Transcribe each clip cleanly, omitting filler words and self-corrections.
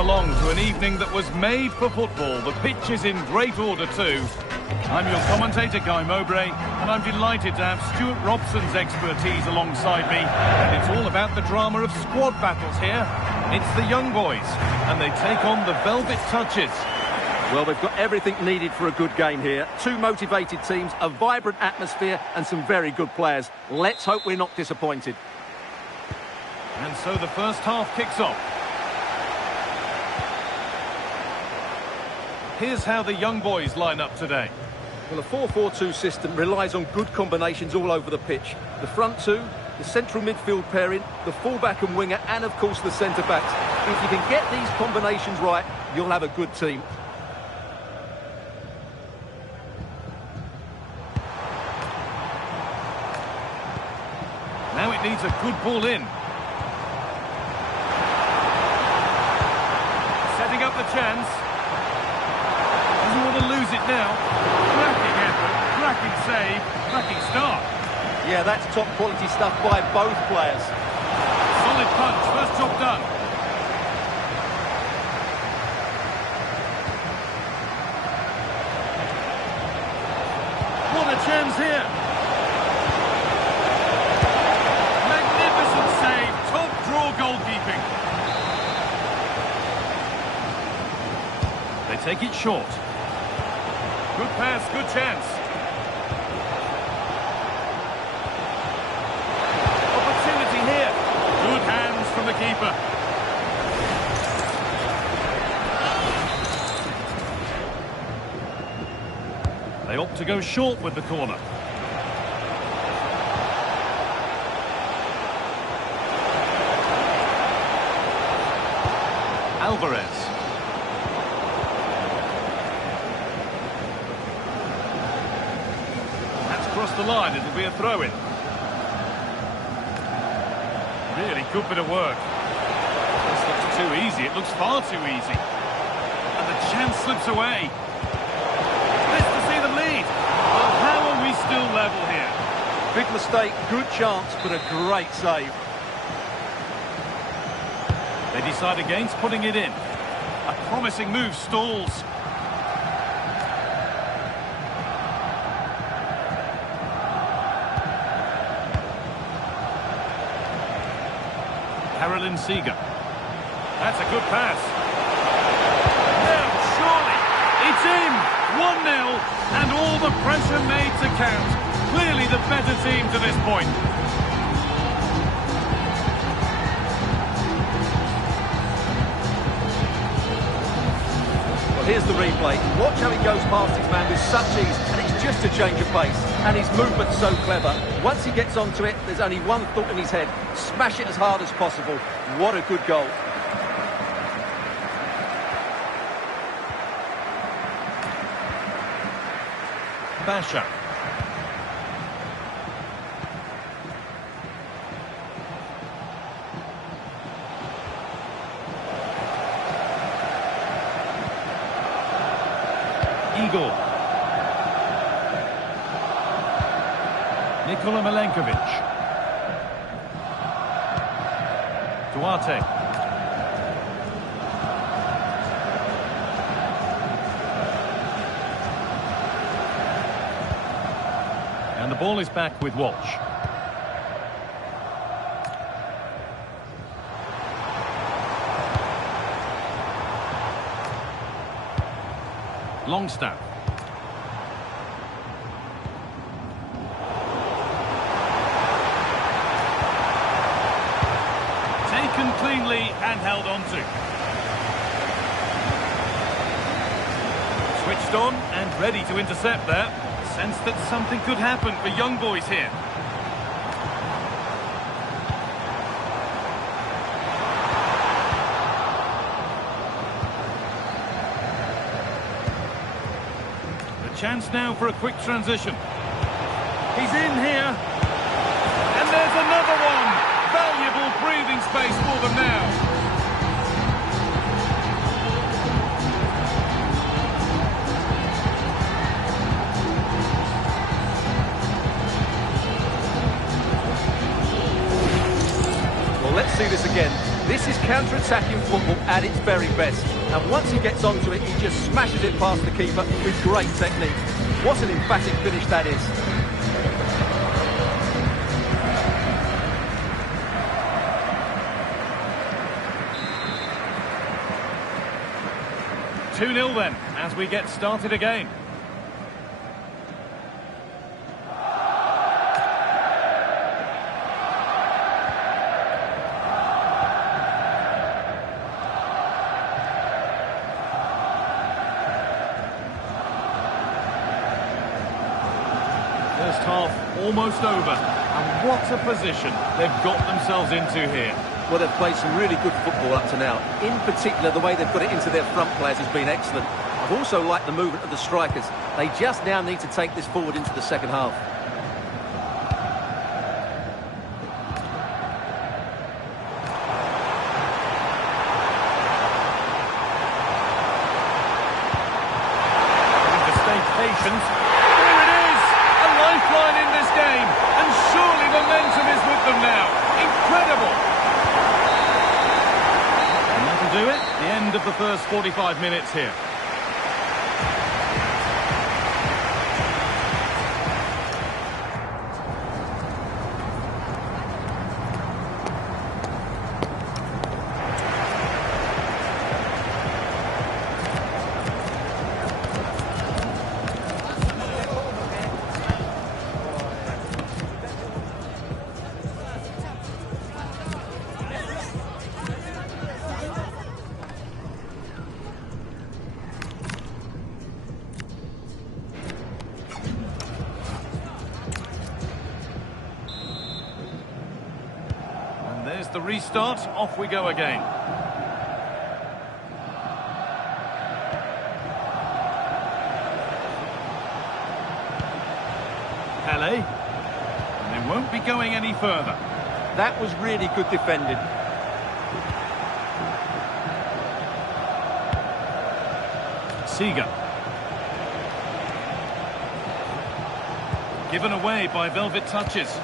along to an evening that was made for football. The pitch is in great order too. I'm your commentator, Guy Mowbray, and I'm delighted to have Stuart Robson's expertise alongside me. And it's all about the drama of squad battles here. It's the young boys, and they take on the velvet touches. Well, they've got everything needed for a good game here. Two motivated teams, a vibrant atmosphere, and some very good players. Let's hope we're not disappointed. And so the first half kicks off. Here's how the young boys line up today. Well, a 4-4-2 system relies on good combinations all over the pitch. The front two, the central midfield pairing, the fullback and winger, and of course the centre-backs. If you can get these combinations right, you'll have a good team. Now it needs a good ball in. Setting up the chance. Doesn't want to lose it now. Cracking effort, cracking save, cracking start. Yeah, that's top quality stuff by both players. Solid punch, first job done. What a chance here. Magnificent save, top draw goalkeeping. They take it short. Good pass, good chance. Opportunity here. Good hands from the keeper. They opt to go short with the corner. Alvarez. Across the line, it'll be a throw-in. Really good bit of work. This looks too easy, it looks far too easy. And the chance slips away. This to see them lead. Well, how are we still level here? Big mistake, good chance, but a great save. They decide against putting it in. A promising move stalls. Seger. That's a good pass. Now, surely, it's in! 1-0, and all the pressure made to count. Clearly the better team to this point. Well, here's the replay. Watch how he goes past his man with such ease, and it's just a change of pace. And his movement's so clever. Once he gets onto it, there's only one thought in his head. Smash it as hard as possible. What a good goal. Basha. Igor. Nikola Milenkovic. Duarte. And the ball is back with Walsh. Longstaff. Taken cleanly and held on to. Switched on and ready to intercept there. Sense that something could happen for young boys here. Chance now for a quick transition. He's in here. And there's another one. Valuable breathing space for them now. Well, let's see this this again. This is counter-attacking football at its very best. And once he gets onto it, he just smashes it past the keeper with great technique. What an emphatic finish that is. Two 0 then, as we get started again. First half almost over, and what a position they've got themselves into here. Well, they've played some really good football up to now. In particular, the way they've got it into their front players has been excellent. I've also liked the movement of the strikers. They just now need to take this forward into the second half. Having to stay patient. Here it is! A lifeline in this game, and surely momentum is with them now. Incredible! And that'll do it. The end of the first 45 minutes here. There's the restart, off we go again. Pele, and they won't be going any further. That was really good defending. Seger. Given away by velvet touches.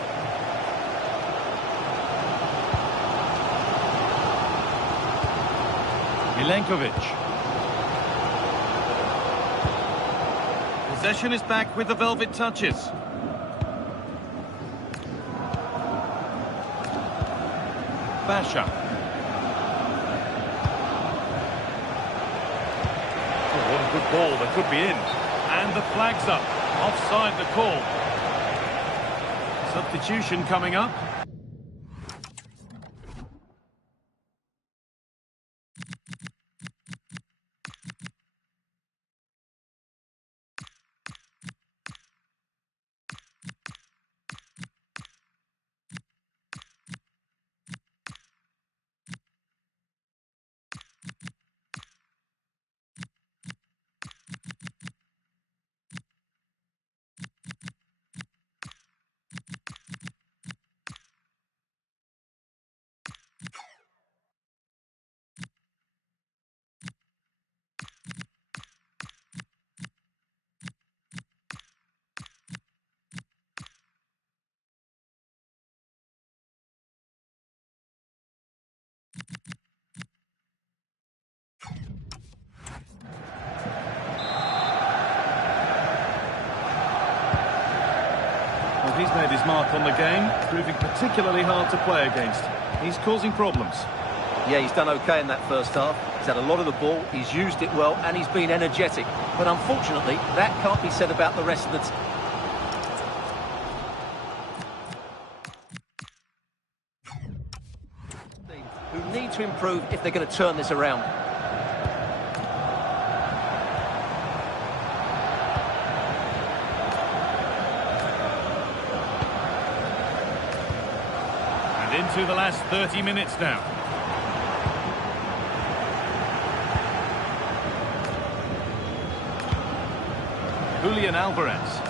Milenkovic. Possession is back with the velvet touches. Basha. Oh, what a good ball, that could be in. And the flag's up. Offside the call. Substitution coming up. Well, he's made his mark on the game, proving particularly hard to play against. He's causing problems. Yeah, he's done okay in that first half. He's had a lot of the ball, he's used it well, and he's been energetic. But unfortunately, that can't be said about the rest of the team. Who need to improve if they're going to turn this around. And into the last 30 minutes now. Julian Alvarez.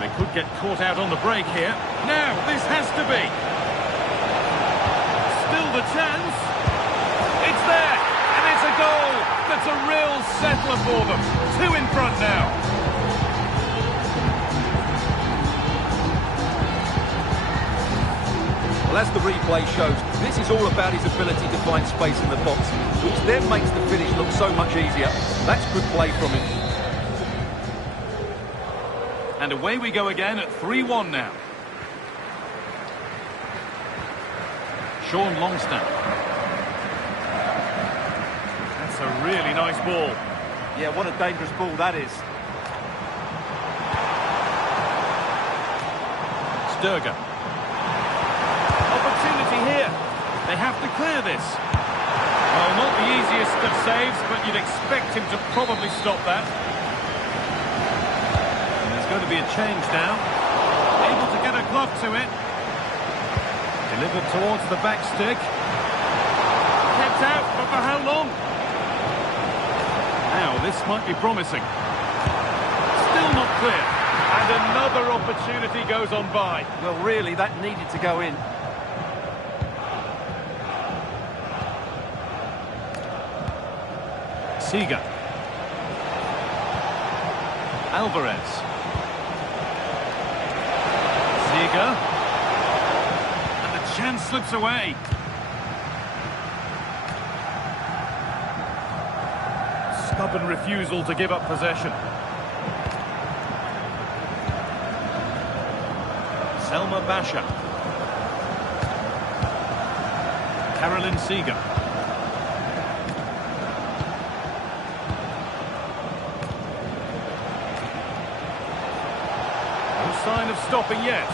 They could get caught out on the break here. Now, this has to be. Still the chance. It's there, and it's a goal. That's a real settler for them. 2 in front now. Well, Well, as the replay shows, this is all about his ability to find space in the box, which then makes the finish look so much easier. That's good play from him. And away we go again at 3-1 now. Sean Longstaff. That's a really nice ball. Yeah, what a dangerous ball that is. Seger. Opportunity here. They have to clear this. Well, not the easiest of saves, but you'd expect him to probably stop that. And there's going to be a change now. Able to get a glove to it. Delivered towards the back stick. Kept out, but for how long? Now, this might be promising. Still not clear. And another opportunity goes on by. Well, really, that needed to go in. Seger. Alvarez. Seger. And the chance slips away. Stubborn refusal to give up possession. Selma Basha. Caroline Seger. No sign of stopping yet.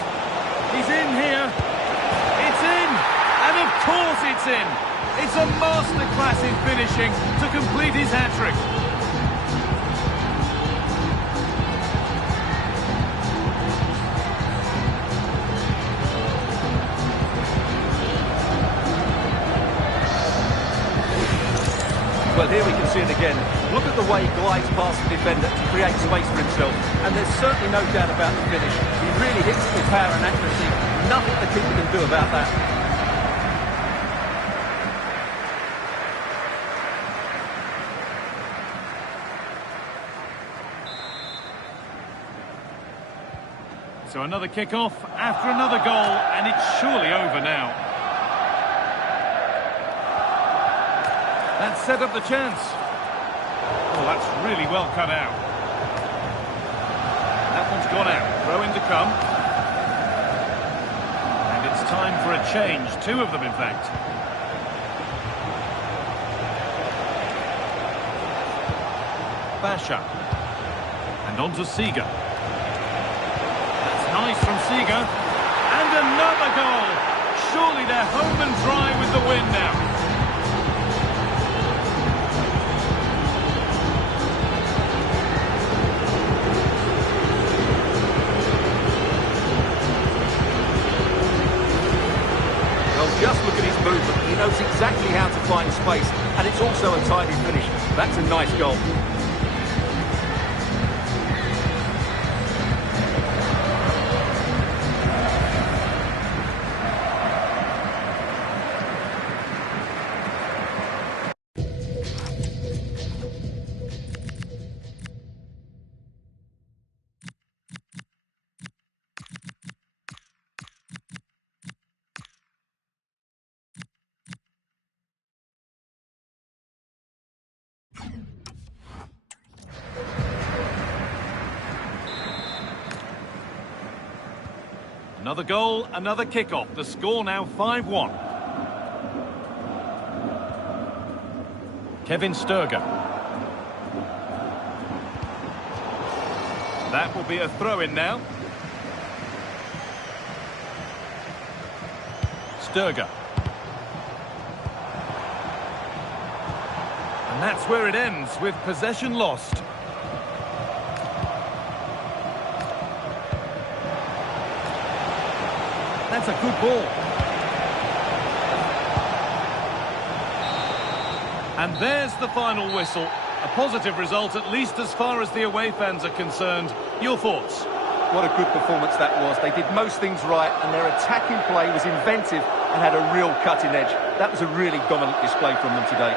He's in here. It's in. And of course it's in. It's a masterclass in finishing to complete his hat-trick. Well, here we can see it again. Look at the way he glides past the defender to create space for himself. And there's certainly no doubt about the finish. He really hits it with power and accuracy. Nothing the keeper can do about that. So another kick-off after another goal, and it's surely over now. That set up the chance. Oh, that's really well cut out. That one's gone out. Throw in to come. And it's time for a change. Two of them, in fact. Basha. And on to Seger. That's nice from Seger. And another goal. Surely they're home and dry with the win now. Just look at his movement. He knows exactly how to find space, and it's also a tidy finish. That's a nice goal. Another goal, another kick-off. The score now 5-1. Kevin Seger. That will be a throw-in now. Seger. And that's where it ends, with possession lost. That's a good ball. And there's the final whistle. A positive result, at least as far as the away fans are concerned. Your thoughts? What a good performance that was. They did most things right, and their attacking play was inventive and had a real cutting edge. That was a really dominant display from them today.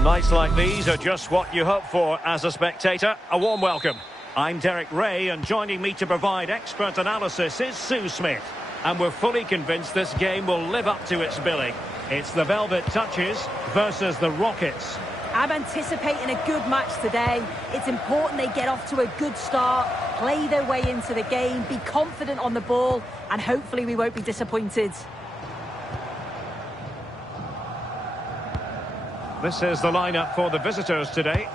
Well, nights like these are just what you hope for as a spectator. A warm welcome. I'm Derek Ray, and joining me to provide expert analysis is Sue Smith. And we're fully convinced this game will live up to its billing. It's the Velvet Touches versus the Rockets. I'm anticipating a good match today. It's important they get off to a good start, play their way into the game, be confident on the ball, and hopefully we won't be disappointed. This is the lineup for the visitors today.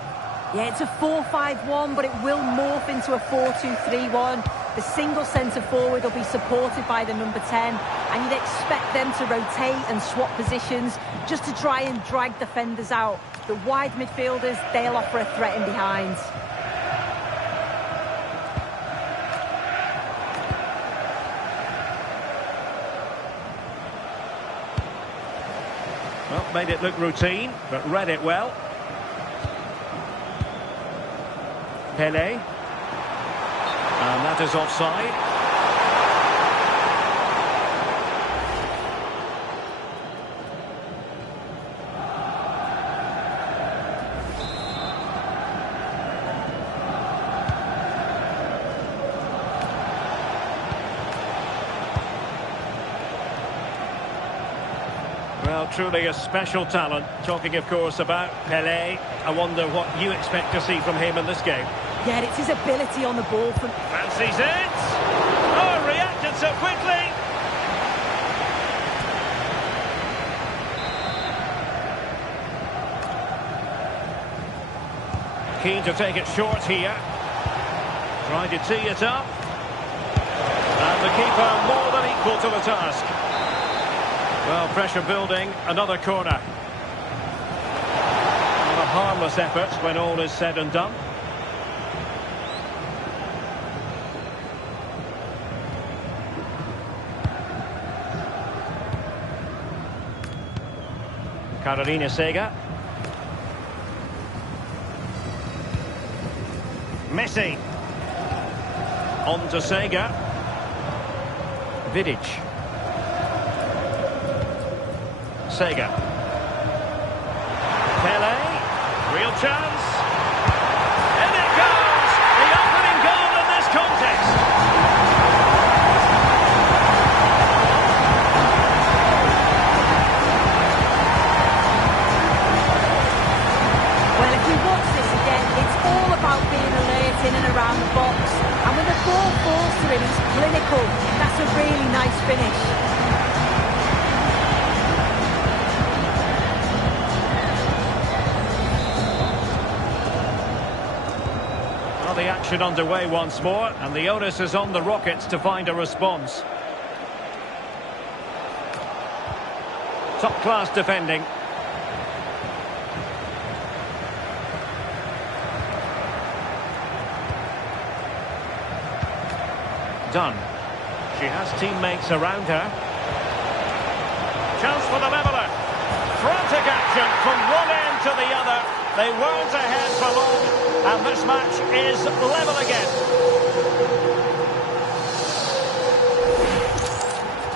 Yeah, it's a 4-5-1, but it will morph into a 4-2-3-1. The single centre-forward will be supported by the number 10, and you'd expect them to rotate and swap positions just to try and drag defenders out. The wide midfielders, they'll offer a threat in behind. Well, made it look routine, but read it well. Pele. And that is offside. Well, truly a special talent. Talking, of course, about Pele. I wonder what you expect to see from him in this game. Yeah, it's his ability on the ball. Fancies it. Oh, reacted so quickly. Keen to take it short here. Trying to tee it up. And the keeper more than equal to the task. Well, pressure building, another corner. And a harmless effort when all is said and done. Seger. Messi. On to Seger. Vidic. Seger. Pele. Real chance. And it goes! The opening goal in this contest. Well, if you watch this again, it's all about being alert in and around the box. And when the ball falls to him, he's clinical. That's a really nice finish. Well, the action underway once more, and the onus is on the Rockets to find a response. Top-class defending. Done. She has teammates around her. Chance for the leveller. Frantic action from one end to the other. They weren't ahead for long, and this match is level again.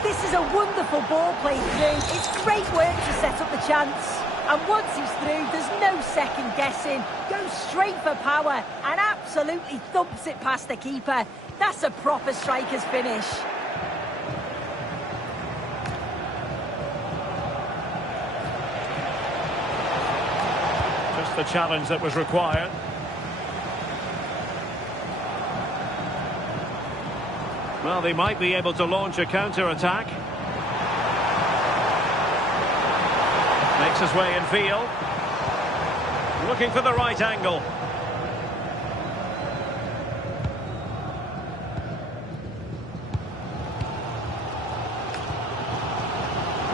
This is a wonderful ball played through. It's great work to set up the chance. And once he's through, there's no second guessing. Goes straight for power and absolutely thumps it past the keeper. That's a proper striker's finish. Just the challenge that was required. Well, they might be able to launch a counter-attack. Makes his way in field. Looking for the right angle.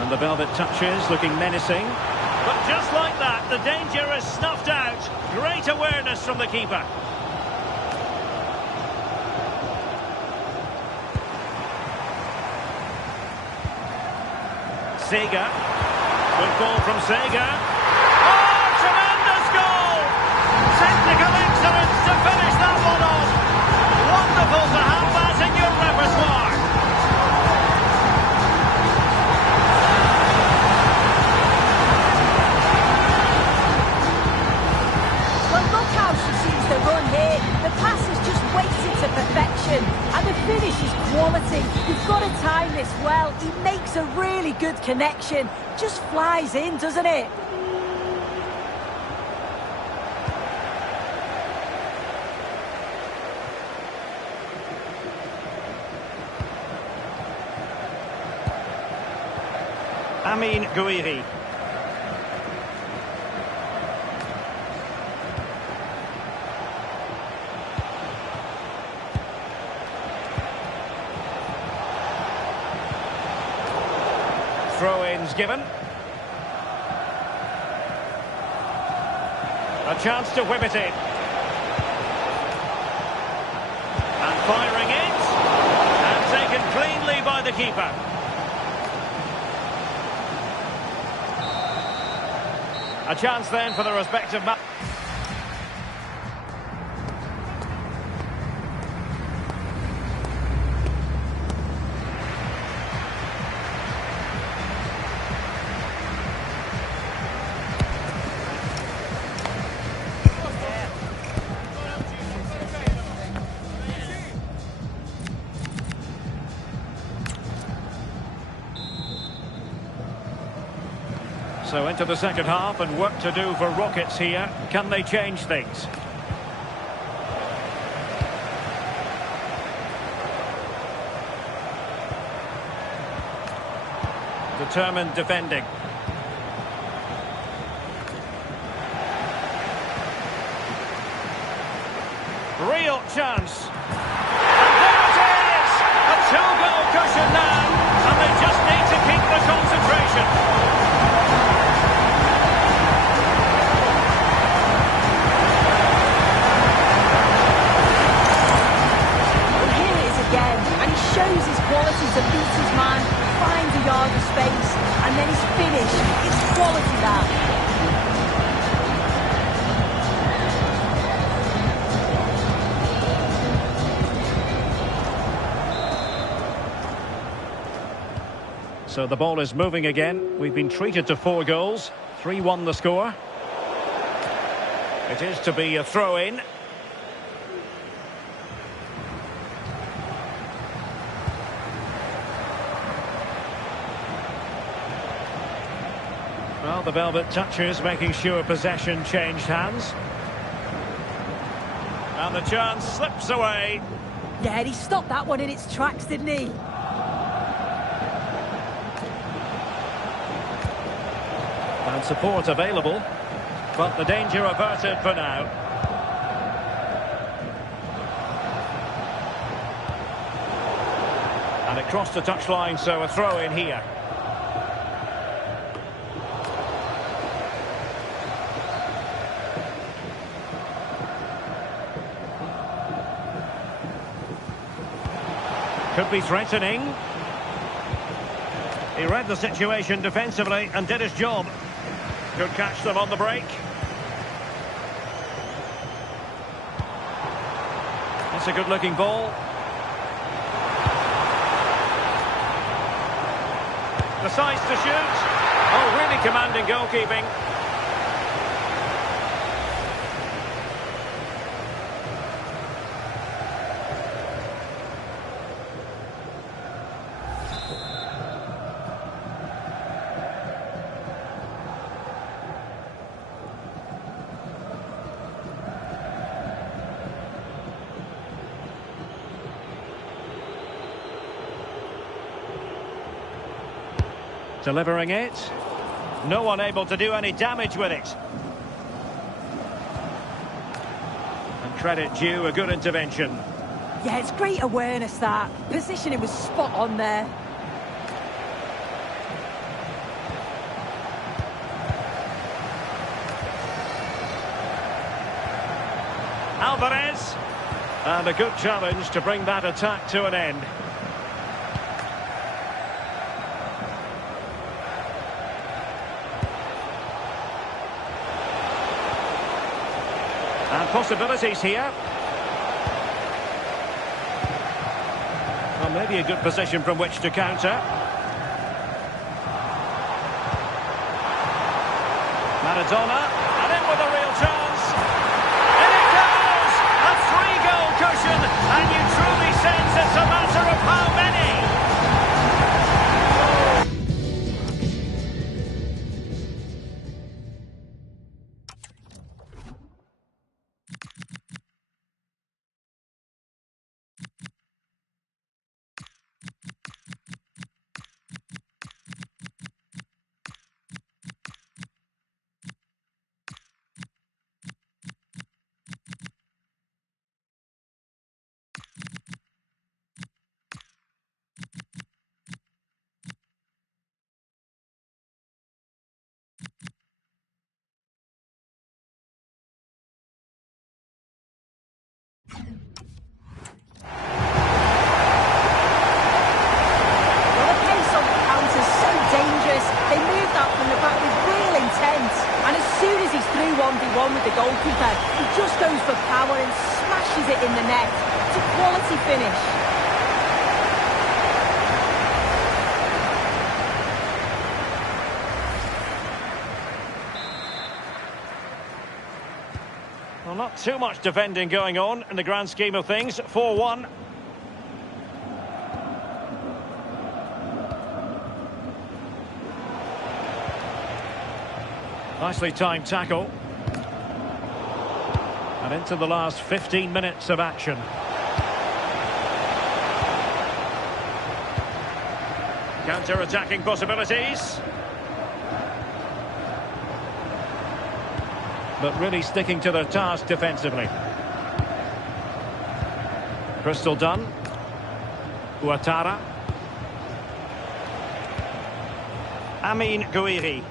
And the Velvet Touches looking menacing. But just like that, the danger is snuffed out. Great awareness from the keeper. Seger. Good ball from Seger. Oh, tremendous goal! Technical excellence to finish that one off. Wonderful to have that in your repertoire. Well, look how she sees the run here. The pass is just weighted to perfection. And the finish is quality. You've got to time this well. He makes a really good connection. Just flies in, doesn't it? Amin Gouiri. Throw-ins given. A chance to whip it in. And firing it. And taken cleanly by the keeper. A chance then for the respective match. So into the second half, and work to do for Rockets here. Can they change things? Determined defending. Real chance. And there it is! A two-goal cushion now, and they just need to keep the concentration. Shows his quality to beat his man, finds a yard of space, and then his finish. It's quality, that. So the ball is moving again. We've been treated to 4 goals. 3-1 the score. It is to be a throw-in. Well, the Velvet touches, making sure possession changed hands. And the chance slips away. Yeah, he stopped that one in its tracks, didn't he? And support available, but the danger averted for now. And it crossed the touchline, so a throw in here. Could be threatening. He read the situation defensively and did his job. Could catch them on the break. That's a good-looking ball. The size to shoot. Oh, really commanding goalkeeping. Delivering it. No one able to do any damage with it. And credit due, a good intervention. Yeah, it's great awareness, that. Positioning was spot on there. Alvarez. And a good challenge to bring that attack to an end. And possibilities here. Well, maybe a good position from which to counter. Maradona, and in with a real chance. In it goes! A 3-goal cushion, and you truly sense it's a matter of how many. 1v1 with the goalkeeper. He just goes for power and smashes it in the net. It's a quality finish. Well, not too much defending going on in the grand scheme of things. 4-1. Nicely timed tackle. And into the last 15 minutes of action. Counter-attacking possibilities. But really sticking to their task defensively. Crystal done. Ouattara. Amin Gouiri.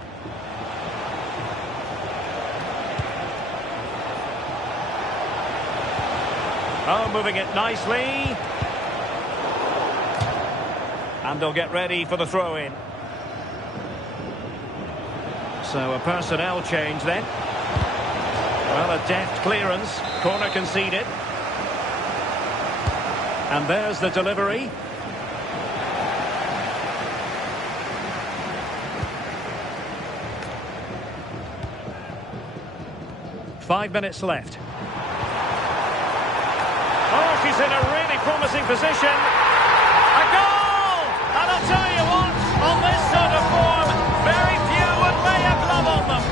Oh, moving it nicely. And they'll get ready for the throw-in. So a personnel change then. Well, a deft clearance. Corner conceded. And there's the delivery. Five minutes left. Oh, she's in a really promising position. A goal! And I'll tell you what, on this sort of form, very few would lay a glove on them.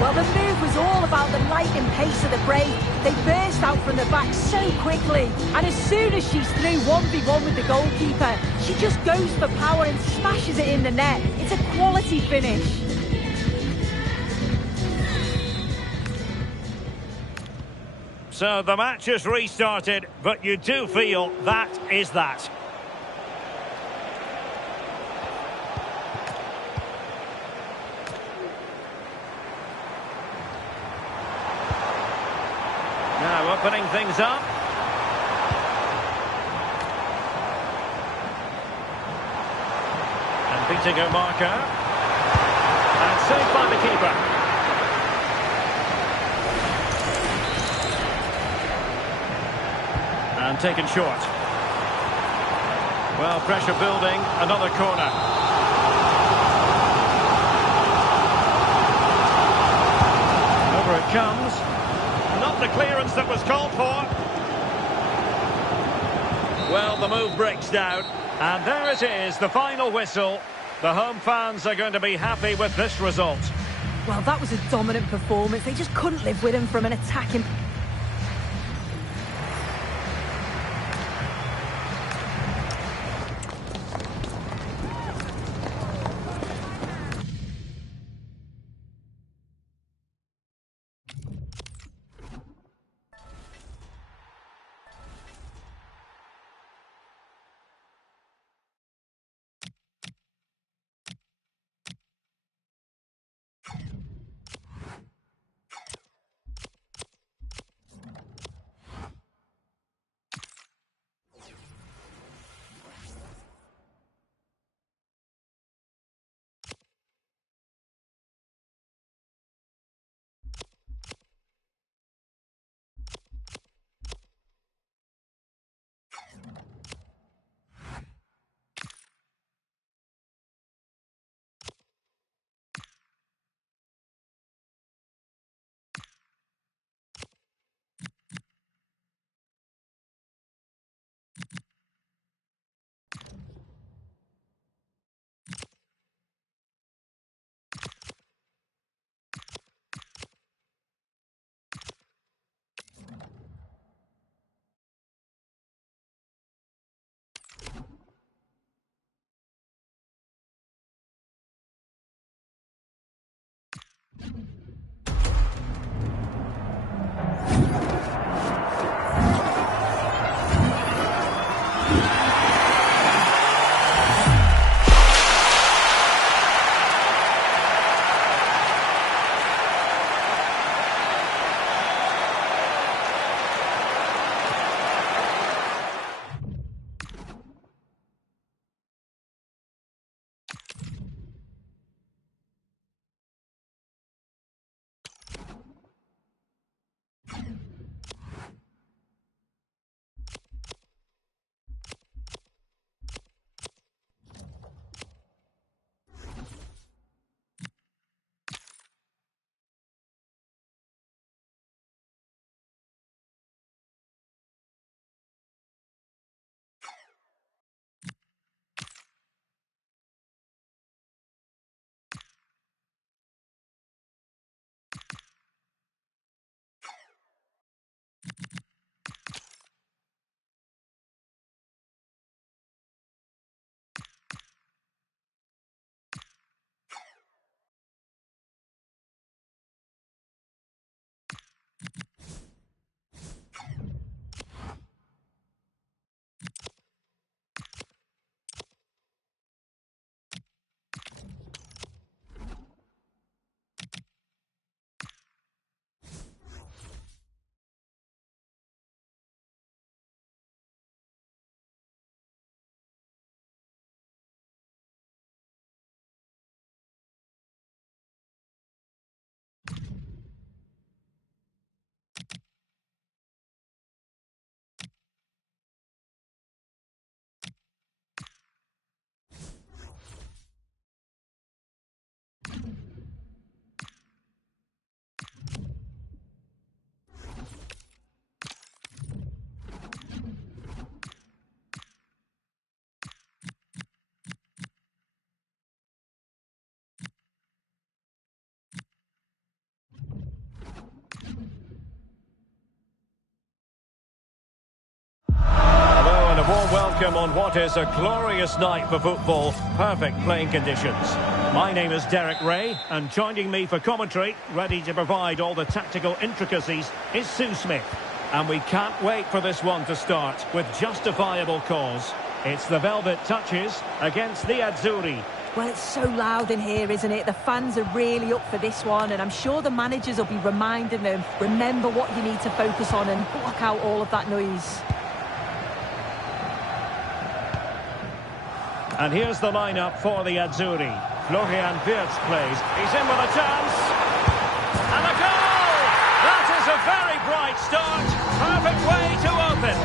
Well, the move was all about the lightning pace of the break. They burst out from the back so quickly. And as soon as she's through 1v1 with the goalkeeper, she just goes for power and smashes it in the net. It's a quality finish. So the match has restarted, but you do feel that is that. Now opening things up. And beating a marker. And saved by the keeper. And taken short. Well, pressure building, another corner. Over it comes. Not the clearance that was called for. Well, the move breaks down. And there it is, the final whistle. The home fans are going to be happy with this result. Well, that was a dominant performance. They just couldn't live with him from an attacking... welcome on what is a glorious night for football. Perfect playing conditions. My name is Derek Ray, and joining me for commentary, ready to provide all the tactical intricacies, is Sue Smith. And we can't wait for this one to start with justifiable cause. It's the Velvet Touches against the Azzurri. Well, it's so loud in here, isn't it? The fans are really up for this one, and I'm sure the managers will be reminding them, remember what you need to focus on and block out all of that noise. And here's the lineup for the Azzurri. Florian Wirtz plays. He's in with a chance. And a goal! That is a very bright start. Perfect way to open.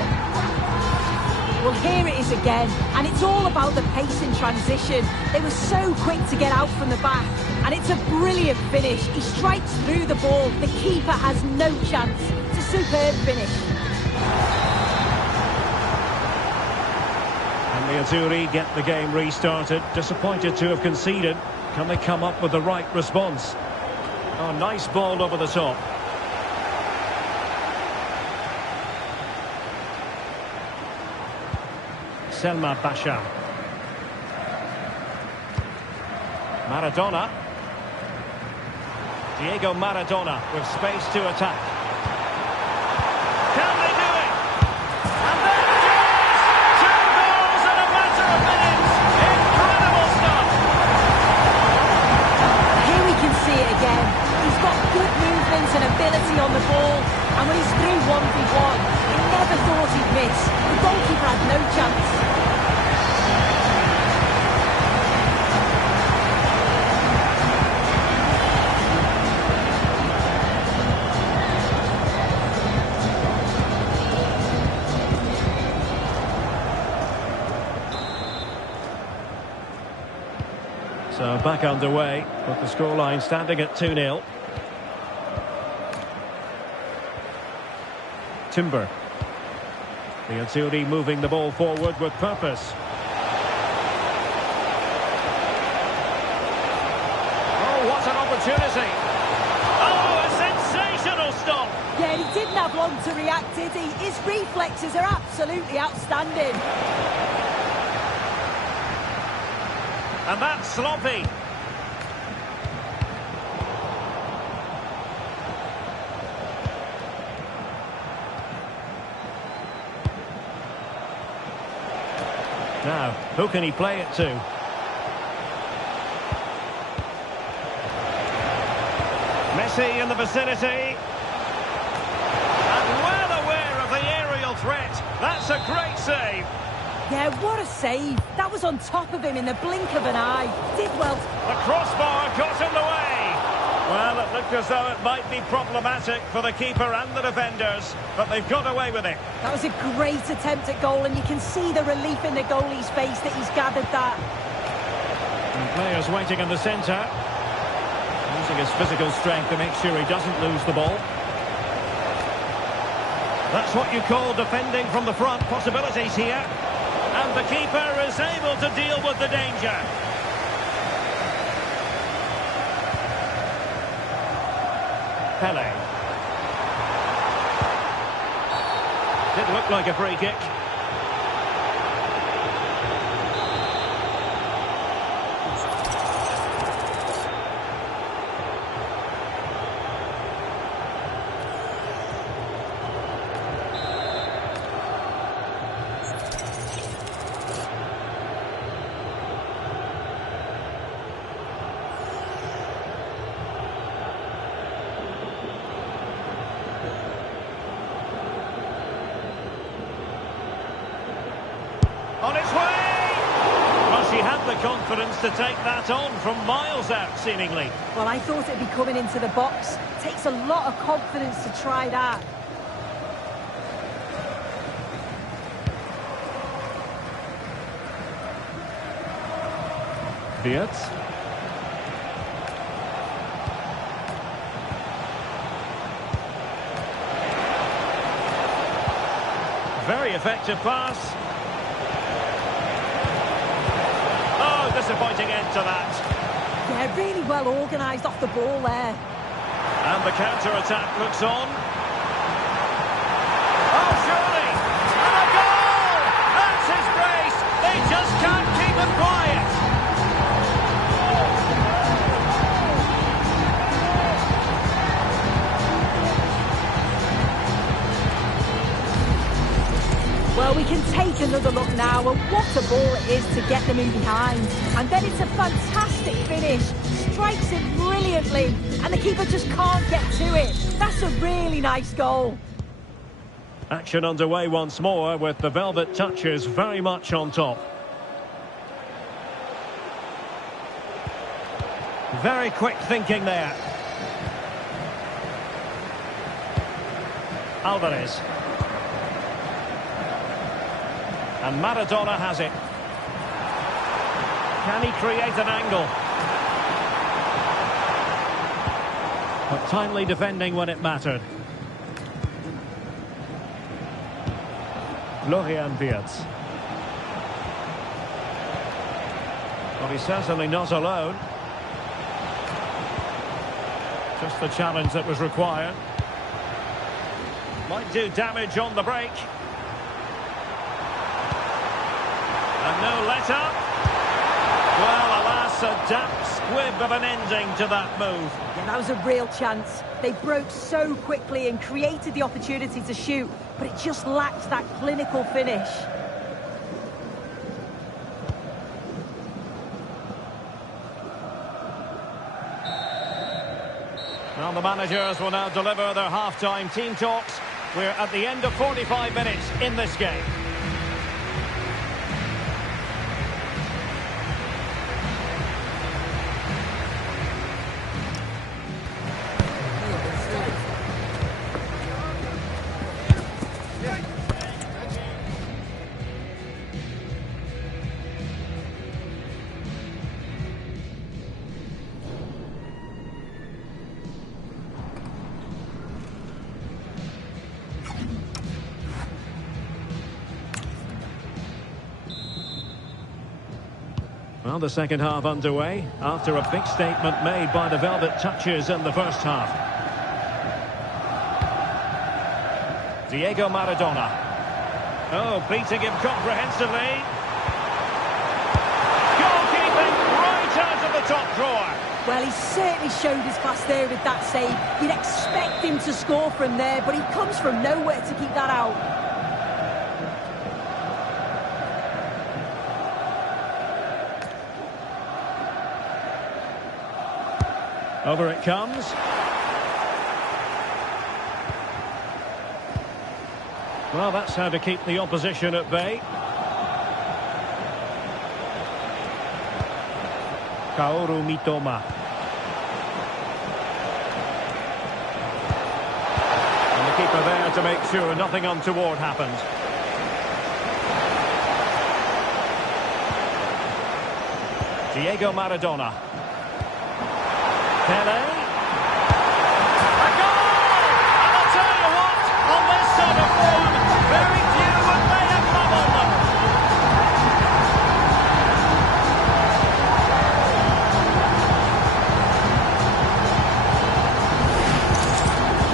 Well, here it is again, and it's all about the pace in transition. They were so quick to get out from the back, and it's a brilliant finish. He strikes through the ball. The keeper has no chance. It's a superb finish. And the Azzurri get the game restarted. Disappointed to have conceded. Can they come up with the right response? Oh, nice ball over the top. Selma Basha. Maradona. Diego Maradona with space to attack. Can they do it? And there it is! 2 goals in a matter of minutes. Incredible stuff. Here we can see it again. He's got good movements and ability on the ball, and when he's through 1v1, he never thought he'd miss. The goalkeeper had no chance. So back underway, with the scoreline standing at 2-0. Timber. The Azzurri moving the ball forward with purpose. Oh, what an opportunity! Oh, a sensational stop! Yeah, he didn't have long to react, did he? His reflexes are absolutely outstanding. And that's sloppy. Now, who can he play it to? Messi in the vicinity. And well aware of the aerial threat. That's a great save. Yeah, what a save. That was on top of him in the blink of an eye. Did well. The crossbar got in the way. Well, it looked as though it might be problematic for the keeper and the defenders, but they've got away with it. That was a great attempt at goal, and you can see the relief in the goalie's face that he's gathered that. And players waiting in the centre. Using his physical strength to make sure he doesn't lose the ball. That's what you call defending from the front. Possibilities here. And the keeper is able to deal with the danger. Pele. Did look like a free kick. On its way! Well, she had the confidence to take that on from miles out, seemingly. Well, I thought it'd be coming into the box. Takes a lot of confidence to try that. Wirtz. Very effective pass. Oh, disappointing end to that. Yeah, really well organised off the ball there. And the counter-attack looks on. Oh, surely! And a goal! That's his break! now, and what a ball it is to get them in behind. And then it's a fantastic finish, strikes it brilliantly, and the keeper just can't get to it. That's a really nice goal. Action underway once more with the Velvet Touchers very much on top. Very quick thinking there. Alvarez. And Maradona has it. Can he create an angle? But timely defending when it mattered. Florian Wirtz. Well, he's certainly not alone. Just the challenge that was required. Might do damage on the break. And no let-up. Well, alas, a damp squib of an ending to that move. Yeah, that was a real chance. They broke so quickly and created the opportunity to shoot, but it just lacked that clinical finish. Well, the managers will now deliver their half-time team talks. We're at the end of 45 minutes in this game. Well, the second half underway after a big statement made by the Velvet Touchers in the first half. Diego Maradona. Oh, beating him comprehensively. Goalkeeping right out of the top drawer. Well, he certainly showed his class there with that save. You'd expect him to score from there, but he comes from nowhere to keep that out. Over it comes. Well, that's how to keep the opposition at bay. Kaoru Mitoma. And the keeper there to make sure nothing untoward happens. Diego Maradona. Pele. A goal! And I'll tell you what, on this sort of form, very few would lay a club on them.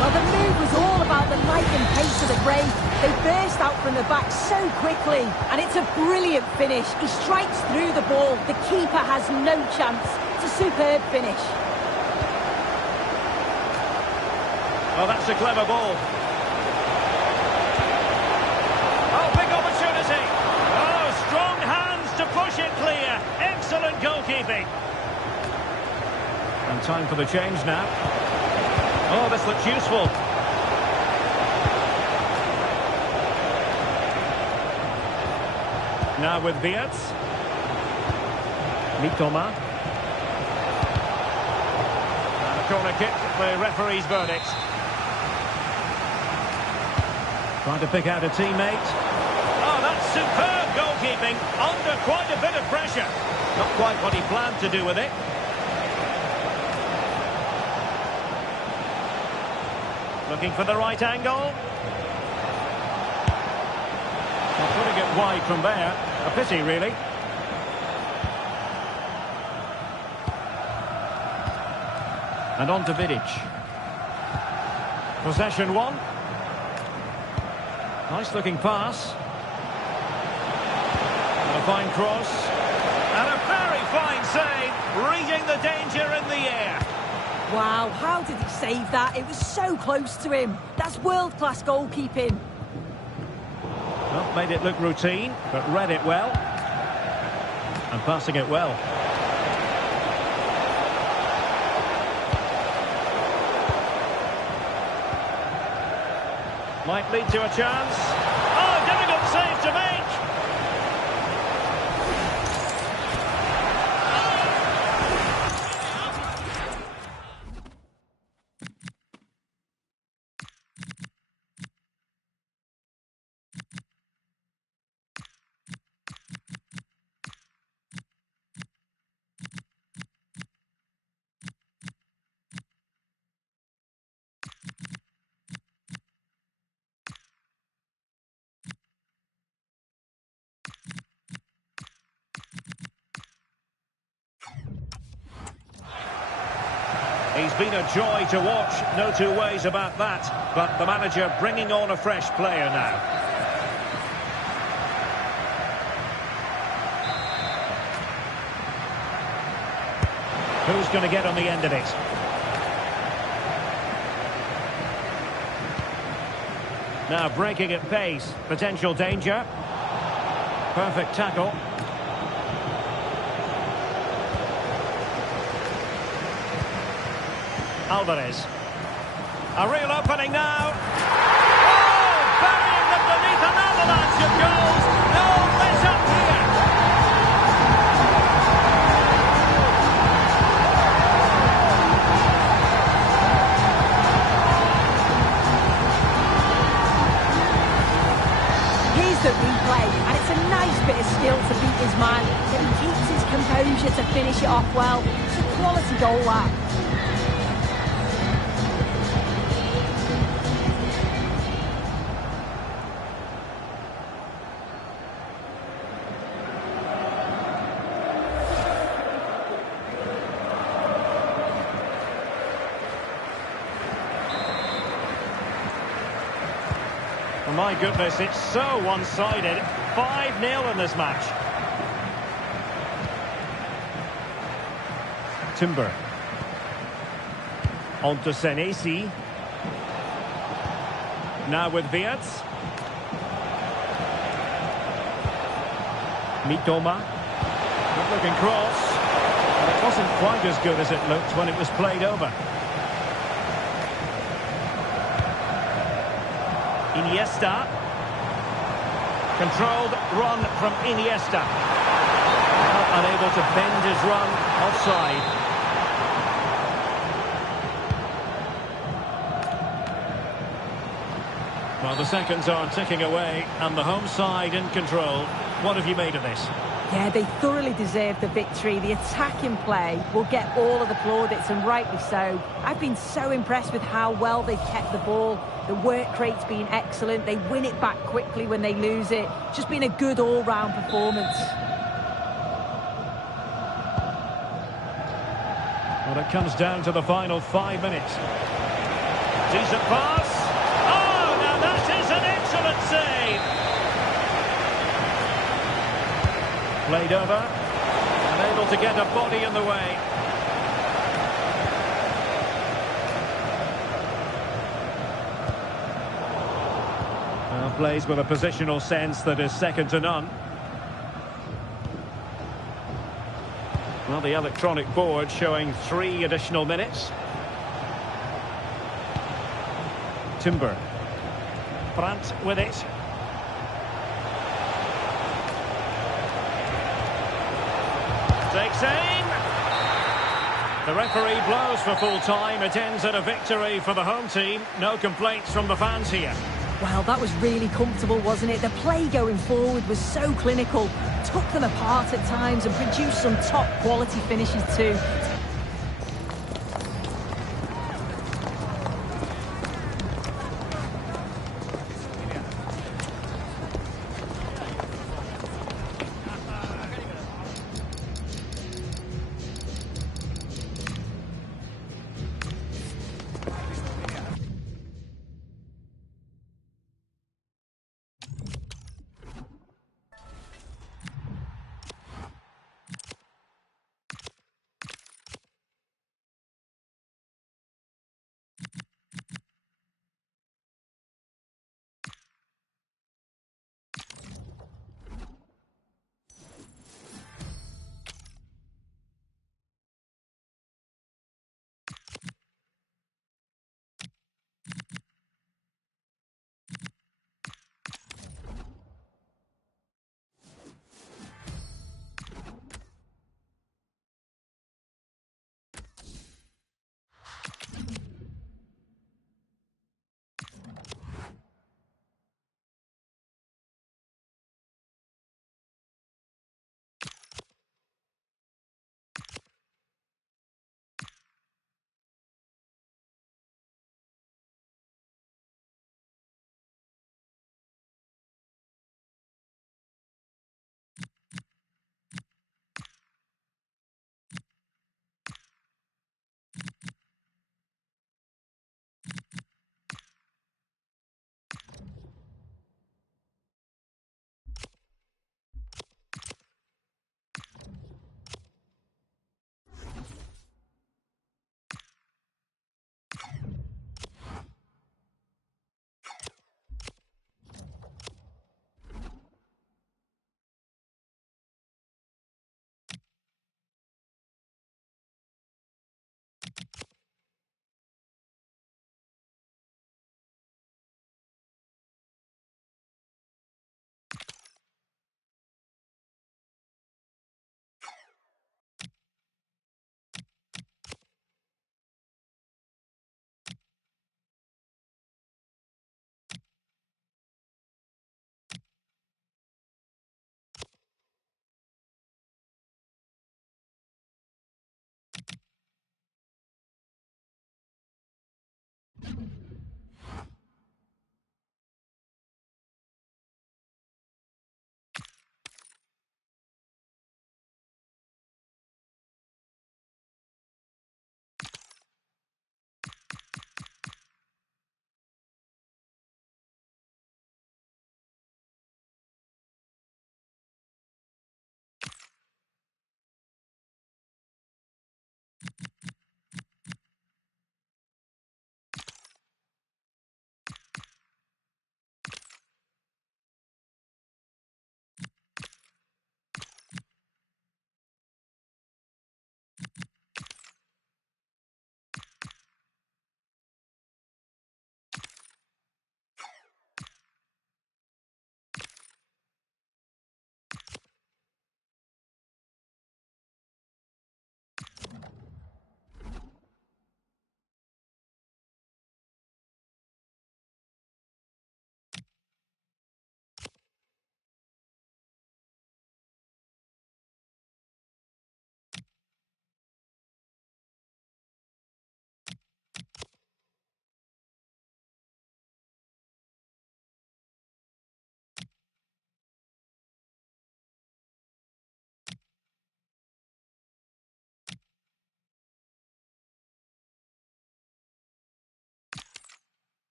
Well, the move was all about the light and pace of the break. They burst out from the back so quickly, and it's a brilliant finish. He strikes through the ball. The keeper has no chance. It's a superb finish. Well, that's a clever ball. Oh, big opportunity. Oh, strong hands to push it clear. Excellent goalkeeping. And time for the change now. Oh, this looks useful. Now with Wirtz. Mitoma. And a corner kick, the referee's verdict. Trying to pick out a teammate. Oh, that's superb goalkeeping. Under quite a bit of pressure. Not quite what he planned to do with it. Looking for the right angle. Well, putting it wide from there. A pity, really. And on to Vidic. Possession one. Nice looking pass. And a fine cross. And a very fine save, reading the danger in the air. Wow, how did he save that? It was so close to him. That's world-class goalkeeping. Well, Made it look routine, but read it well. And passing it well. Might lead to a chance. Oh, difficult save to make. He's been a joy to watch, no two ways about that. But the manager bringing on a fresh player now. Who's going to get on the end of it? Now breaking at pace, potential danger. Perfect tackle. Alvarez. A real opening now. Oh, burying them beneath an avalanche of goals. No let up here. Here's the replay, and it's a nice bit of skill to beat his man. But he keeps his composure to finish it off well. It's a quality goal, that. My goodness, it's so one-sided. 5-0 in this match. Timber. On to Senesi. Now with Viets. Mitoma. Good-looking cross. But it wasn't quite as good as it looked when it was played over. Iniesta. Controlled run from Iniesta. Unable to bend his run. Offside. Well, the seconds are ticking away and the home side in control. What have you made of this? Yeah, they thoroughly deserve the victory. The attacking play will get all of the plaudits, and rightly so. I've been so impressed with how well they've kept the ball. The work rate's been excellent. They win it back quickly when they lose it. Just been a good all-round performance. Well, it comes down to the final 5 minutes. Decent pass. Oh, now that is an excellent save. Played over, unable to get a body in the way. Well, plays with a positional sense that is second to none. Well, the electronic board showing 3 additional minutes. Timber. Brandt with it. Takes aim. The referee blows for full time. It ends at a victory for the home team. No complaints from the fans here. Well, that was really comfortable, wasn't it? The play going forward was so clinical. Took them apart at times and produced some top quality finishes too.